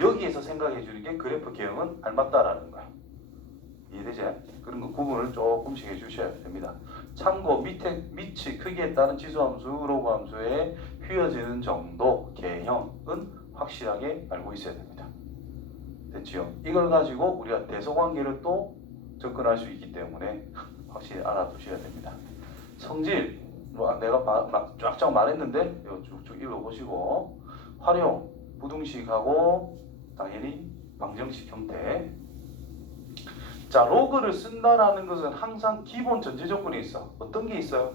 여기에서 생각해 주는 게 그래프 개형은 닮았다라는 거야. 이해되지? 그런 거 구분을 조금씩 해 주셔야 됩니다. 참고 밑에 밑이 크기에 따른 지수함수, 로그 함수의 휘어지는 정도, 개형은 확실하게 알고 있어야 됩니다. 됐지요? 이걸 가지고 우리가 대소관계를 또 접근할 수 있기 때문에 확실히 알아두셔야 됩니다. 성질, 뭐 내가 마- 막 쫙쫙 말했는데 이거 쭉쭉 읽어보시고 활용, 부등식하고 당연히 방정식 형태. 자, 로그를 쓴다라는 것은 항상 기본 전제 조건이 있어. 어떤 게 있어요?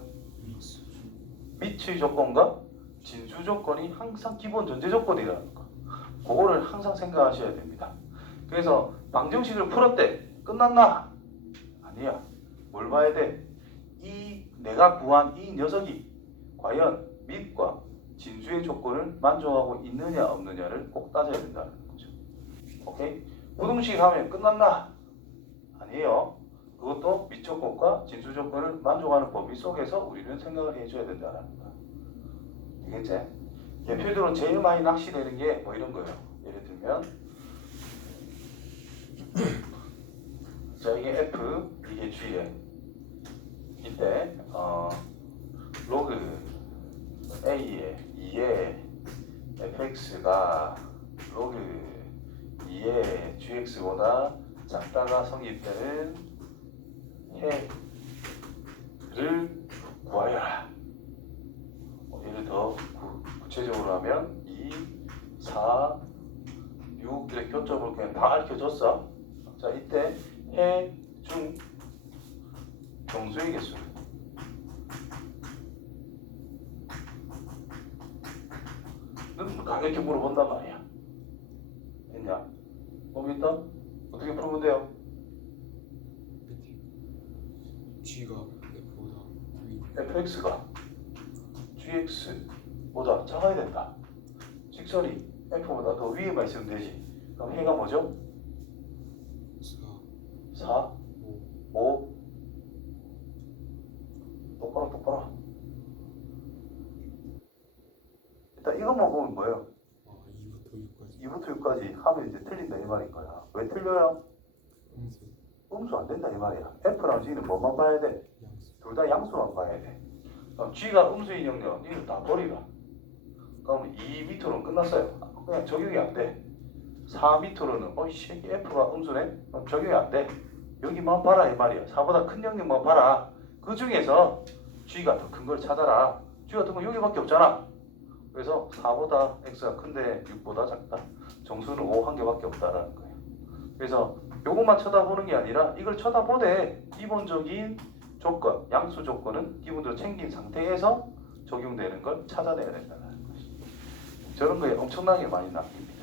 미치 조건과 진수 조건이 항상 기본 전제 조건이라는 거. 그거를 항상 생각하셔야 됩니다. 그래서 방정식을 풀었대. 끝났나? 아니야. 뭘 봐야 돼? 이 내가 구한 이 녀석이 과연 밑과 진수의 조건을 만족하고 있느냐 없느냐를 꼭 따져야 거죠. 오케이? 부등식 하면 끝났나? 아니에요. 그것도 밑 조건과 진수 조건을 만족하는 범위 속에서 우리는 생각을 해줘야 된다는 거야. 되겠지? 예표적으로 제일 많이 낚시되는 게 뭐 이런 거예요. 예를 들면 자 이게 F 이게 G에 이때 어, 로그 A에 2에 fx가 로그 2의 gx보다 작다가 성립되는 해를 구하여라. 어, 예를 더 구, 구체적으로 하면 2, 4, 6 이렇게 교점을 그냥 다 알려줬어. 자 이때 해, 중, 정수의 개수. 는 강력히 물어본단 말이야. 됐냐? 모르겠다? 어떻게 풀면 돼요? G가 F보다 위 fx가 gx보다 작아야 된다. 직선이 f보다 더 위에만 있으면 되지. 그럼 해가 뭐죠? 4, 4, 5 5 똑바로 똑바로 일단 이것만 보면 뭐예요? 아 2부터 6까지 2부터 6까지 하면 이제 틀린다 이 말인 거야. 왜 틀려요? 음수 안 된다 이 말이야. F랑 G는 뭐만 봐야 돼? 둘 다 양수만 봐야 돼. 그럼 G가 음수인 영역, 이는 다 버리라. 그러면 2m로는 끝났어요. 그냥 적용이 안 돼. 4m로는 어이씨 F가 음수네? 그럼 적용이 안 돼. 여기만 봐라 이 말이야. 4보다 큰 영역만 봐라. 그 중에서 G가 더 큰 걸 찾아라. 더큰건 여기밖에 없잖아. 그래서 4보다 X가 큰데 6보다 작다. 정수는 5 한 개밖에 없다라는 거예요. 그래서 요것만 쳐다보는 게 아니라 이걸 쳐다보되 기본적인 조건, 양수 조건은 기본적으로 챙긴 상태에서 적용되는 걸 찾아내야 된다는 것이. 저런 거에 엄청나게 많이 낚입니다.